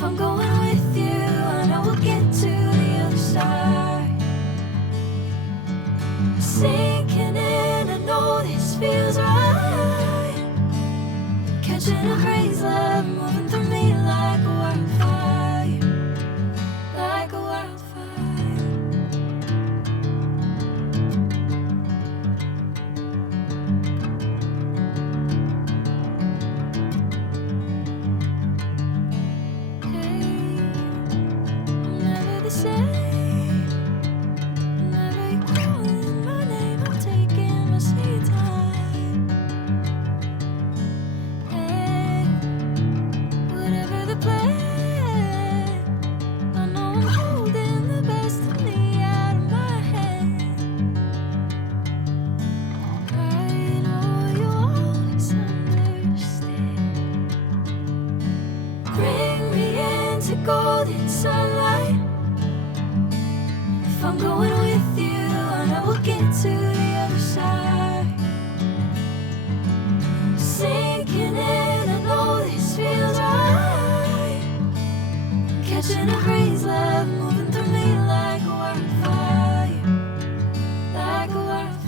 If I'm going with you, I know we'll get to the other side. Sinking in, I know this feels right. Catching a breeze, love moving through me like a wildfire, like a wildfire. Golden sunlight. If I'm going with you, I know we'll get to the other side. Sinking in, I know this feels right. Catching a breeze, love moving through me like a wildfire, like a wildfire.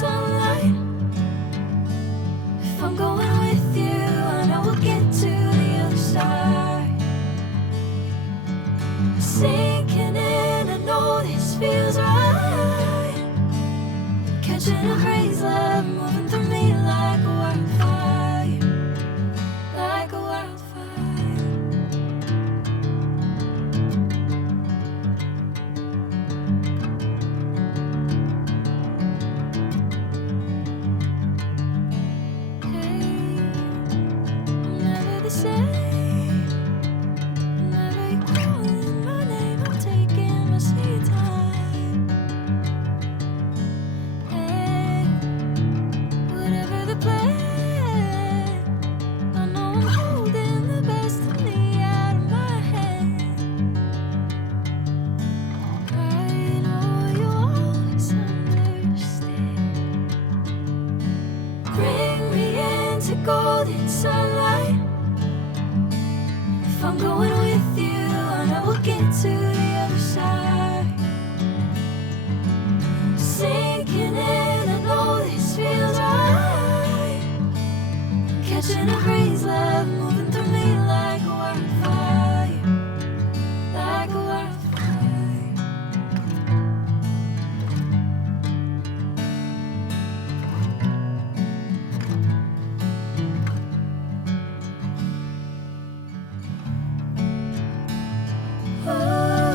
Sunlight. If I'm going with you, I know we'll get to the other side. Sinking in, I know this feels right. Catching a breeze, love moving through me like a wildfire, like a wildfire. Golden sunlight. If I'm going with you, I know we'll get to the other side. Sinking in, I know this feels right. Catching a breeze, love moving through me like a wildfire, like a wildfire. Oh.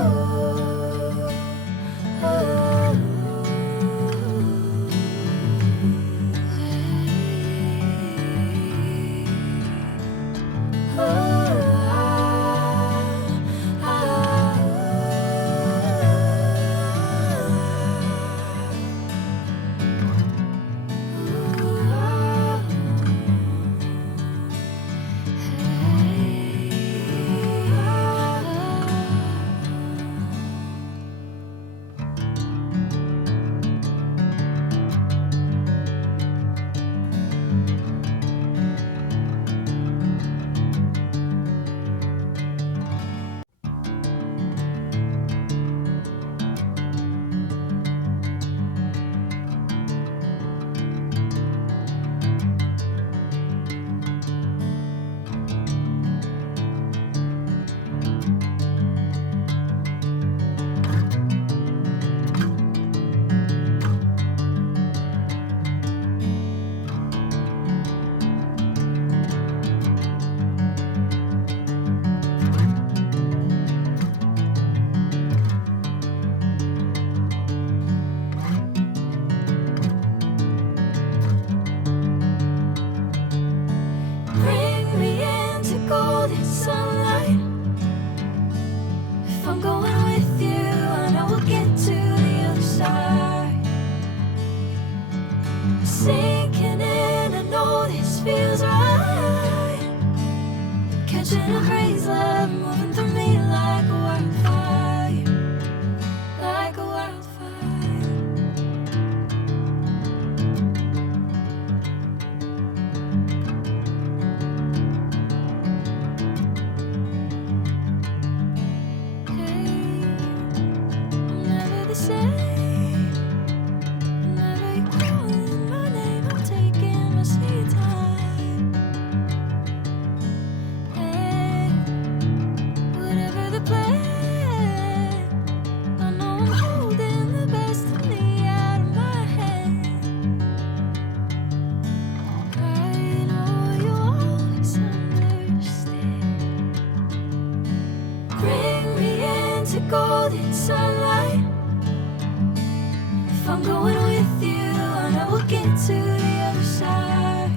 If I'm going with you, I know we'll get to the other side.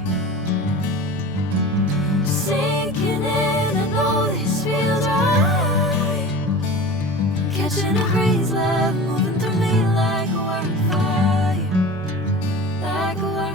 Sinking in, I know this feels right. Catching a breeze, love moving through me like a wildfire, like a wildfire.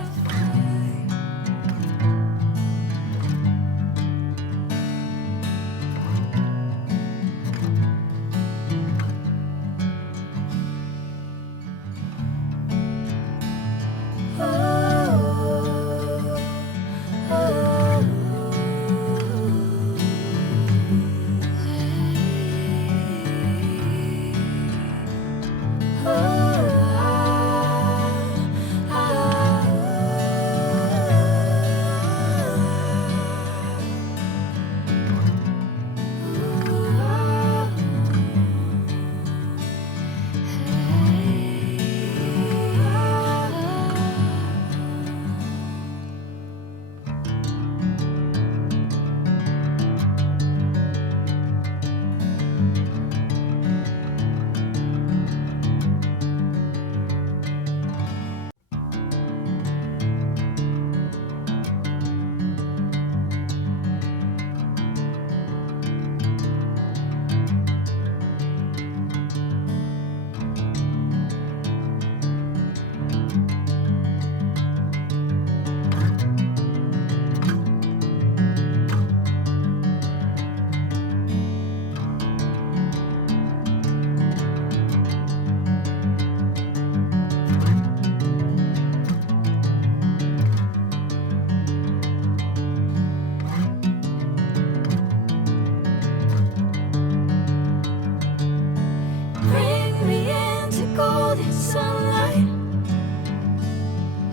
Bring me into golden sunlight.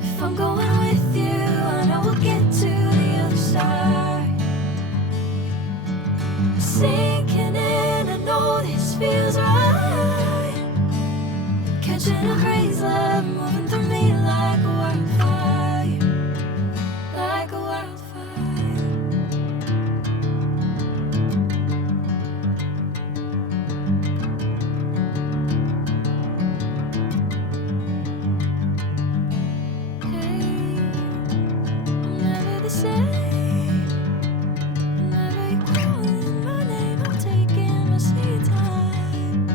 If I'm going with you, I know we'll get to the other side. Sinking in, I know this feels right. Catching a breeze, love moving through me like a wildfire, like a wildfire. Never the same. Whenever you're calling my name, I'm taking my sweet time.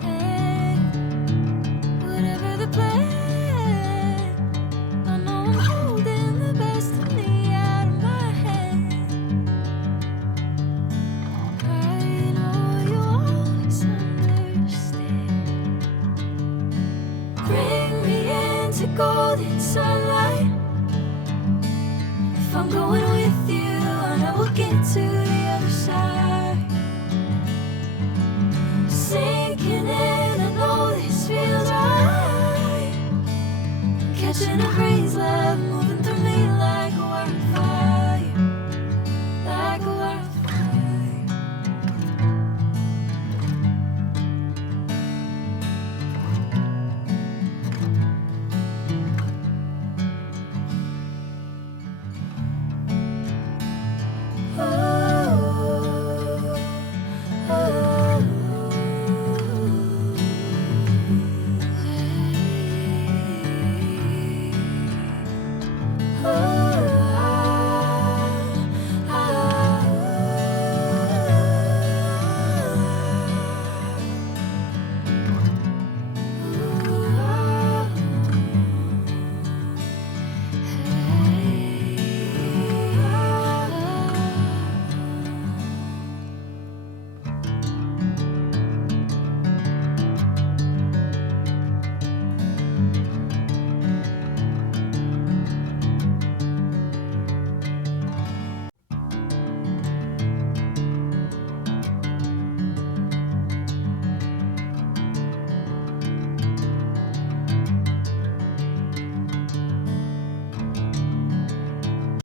Hey, whatever the plan, I know I'm holding the best of me out of my hand. I know you'll always understand. Bring me into golden sunlight. If I'm going with you, I know we'll get to the